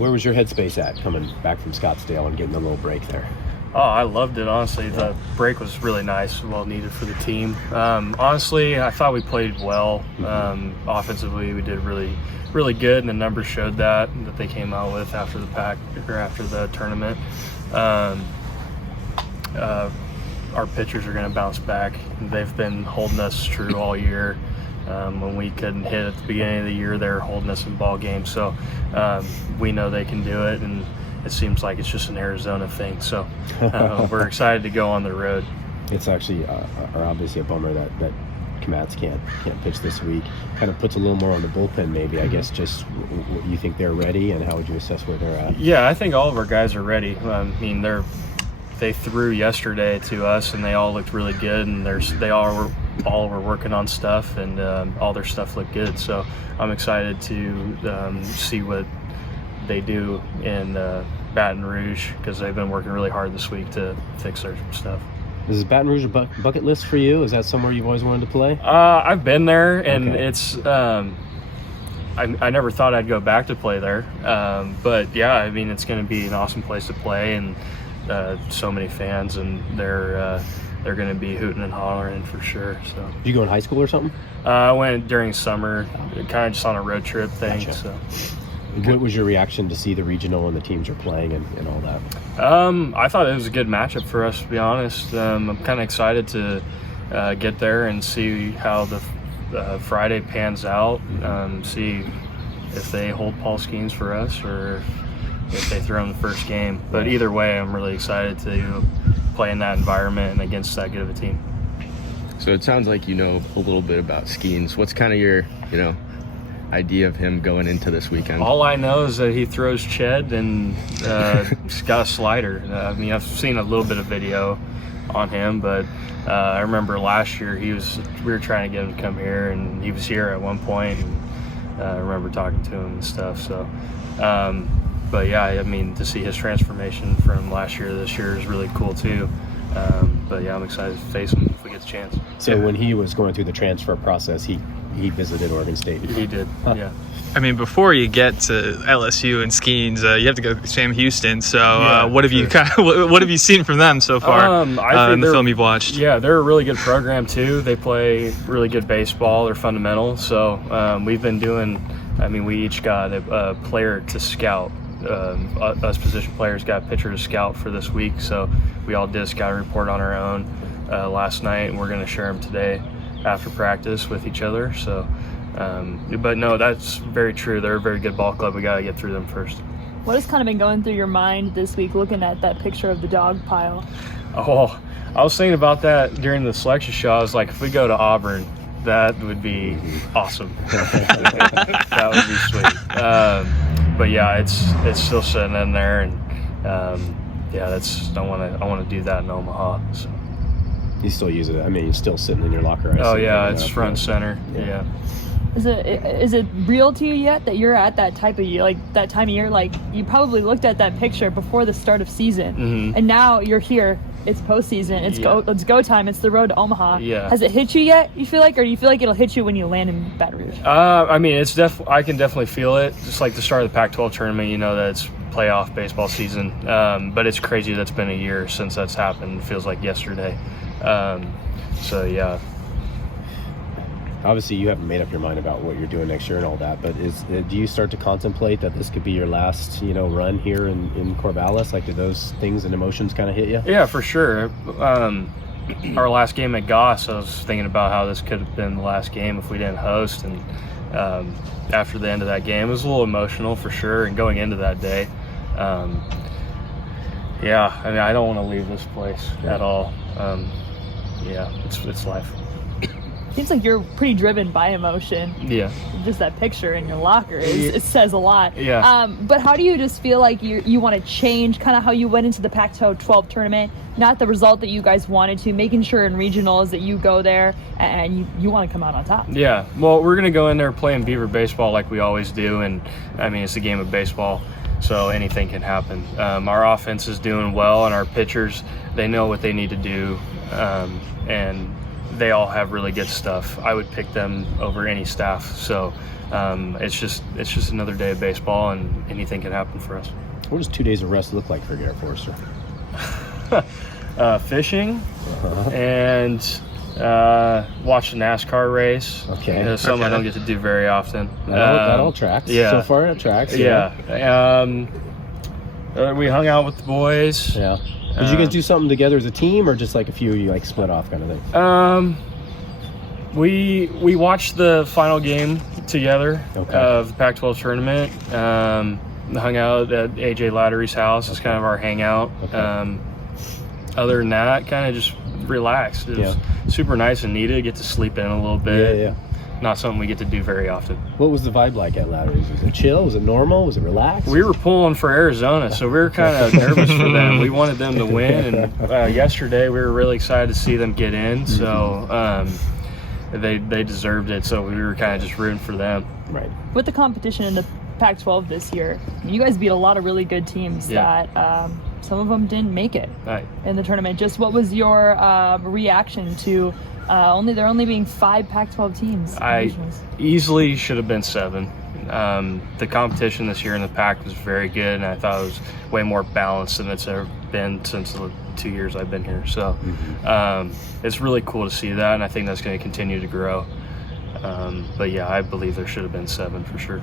Where was your headspace at coming back from Scottsdale and getting a little break there? Oh, I loved it, honestly. The break was really nice, well needed for the team. Honestly, I thought we played well. Offensively, we did really good, and the numbers showed that they came out with after the tournament. Our pitchers are going to bounce back. They've been holding us true all year. When we couldn't hit at the beginning of the year, they were holding us in ball games. So we know they can do it, and it seems like it's just an Arizona thing. So we're excited to go on the road. It's actually obviously a bummer that Kmatz can't pitch this week. Kind of puts a little more on the bullpen, maybe. I guess just you think they're ready, and how would you assess where they're at? Yeah, I think all of our guys are ready. I mean, they threw yesterday to us, and they all looked really good, and they all were working on stuff, and all their stuff looked good. So I'm excited to see what they do in Baton Rouge, because they've been working really hard this week to fix their stuff. Is Baton Rouge a bucket list for you? Is that somewhere you've always wanted to play? I've been there, and Okay. it's I never thought I'd go back to play there, but yeah, I mean, it's going to be an awesome place to play, and so many fans, and they're going to be hooting and hollering for sure. So, Did you go in high school or something? I went during summer, kind of just on a road trip thing. Gotcha. So, What was your reaction to see the regional and the teams you're playing and all that? I thought it was a good matchup for us, to be honest. I'm kind of excited to get there and see how the Friday pans out. See if they hold Paul Skeens for us, or if they throw in the first game. But either way, I'm really excited to play in that environment and against that good of a team. So it sounds like you know a little bit about Skeens. What's kind of your, idea of him going into this weekend? All I know is that he throws Ched, and he's got a slider. I mean, I've seen a little bit of video on him, but I remember last year we were trying to get him to come here, and he was here at one point, and I remember talking to him and stuff. So, but yeah, I mean, to see his transformation from last year to this year is really cool too. But yeah, I'm excited to face him if we get the chance. So when he was going through the transfer process, he visited Oregon State. He did, yeah. I mean, before you get to LSU and Skeens, you have to go to Sam Houston. So, Yeah, what have you what have you seen from them so far I think in the film you've watched? Yeah, they're a really good program too. They play really good baseball. They're fundamental. So we've been doing. I mean, we each got a player to scout. Us position players got a pitcher to scout for this week. So we all did a scouting report on our own last night, and we're going to share them today after practice with each other. So, but no, that's very true. They're a very good ball club. We got to get through them first. What has kind of been going through your mind this week looking at that picture of the Dogpile? Oh, I was thinking about that during the selection show. I was like, if we go to Auburn, that would be awesome. That would be sweet. But yeah, it's still sitting in there, and yeah, I want to do that in Omaha. So. You still use it. I mean, it's still sitting in your locker. Oh yeah, it's front and center. Yeah. Is it real to you yet that you're at that type of year, like that time of year? Like, you probably looked at that picture before the start of season, and now you're here. It's postseason. It's go time. It's the road to Omaha. Yeah. Has it hit you yet? You feel like, or do you feel like it'll hit you when you land in Baton Rouge? I mean, I can definitely feel it. Just like the start of the Pac12 tournament, you know that it's playoff baseball season. But it's crazy that's been a year since that's happened. It feels like yesterday. So yeah. Obviously, you haven't made up your mind about what you're doing next year and all that, but do you start to contemplate that this could be your last, run here in Corvallis? Like, do those things and emotions kind of hit you? Yeah, for sure. Our last game at Goss, I was thinking about how this could have been the last game if we didn't host, and after the end of that game, it was a little emotional for sure, and going into that day. Yeah, I mean, I don't want to leave this place at all. Yeah, it's life. Seems like you're pretty driven by emotion. Yeah. Just that picture in your locker, it says a lot. Yeah. But how do you just feel like you want to change kind of how you went into the Pac12 tournament? Not the result that you guys wanted to, making sure in regionals that you go there and you want to come out on top. Yeah. Well, we're going to go in there playing Beaver baseball like we always do. And, I mean, it's a game of baseball, so anything can happen. Our offense is doing well, and our pitchers, they know what they need to do. And they all have really good stuff. I would pick them over any staff. So it's just another day of baseball, and anything can happen for us. What does 2 days of rest look like for Garret Forrester? Fishing and watch the NASCAR race. Okay. Something I don't get to do very often. That all tracks. Yeah. So far, it tracks. Yeah. We hung out with the boys. Yeah. Did you guys do something together as a team, or just like a few you like split off kind of thing? We watched the final game together Okay. of the Pac12 Tournament. Hung out at AJ Lattery's house. It's kind of our hangout. Okay. Other than that, kind of just relaxed. It was super nice and needed. Get to sleep in a little bit. Yeah. Not something we get to do very often. What was the vibe like at Lattery's? Was it chill? Was it normal? Was it relaxed? We were pulling for Arizona, so we were kind of nervous for them. We wanted them to win, and yesterday we were really excited to see them get in. So they deserved it. So we were kind of just rooting for them. Right. With the competition in the Pac-12 this year, you guys beat a lot of really good teams that some of them didn't make it in the tournament. Just what was your reaction to there only being 5 Pac-12 teams? I easily should have been 7. The competition this year in the Pac was very good, and I thought it was way more balanced than it's ever been since the 2 years I've been here. So it's really cool to see that, and I think that's going to continue to grow. But yeah, I believe there should have been 7 for sure.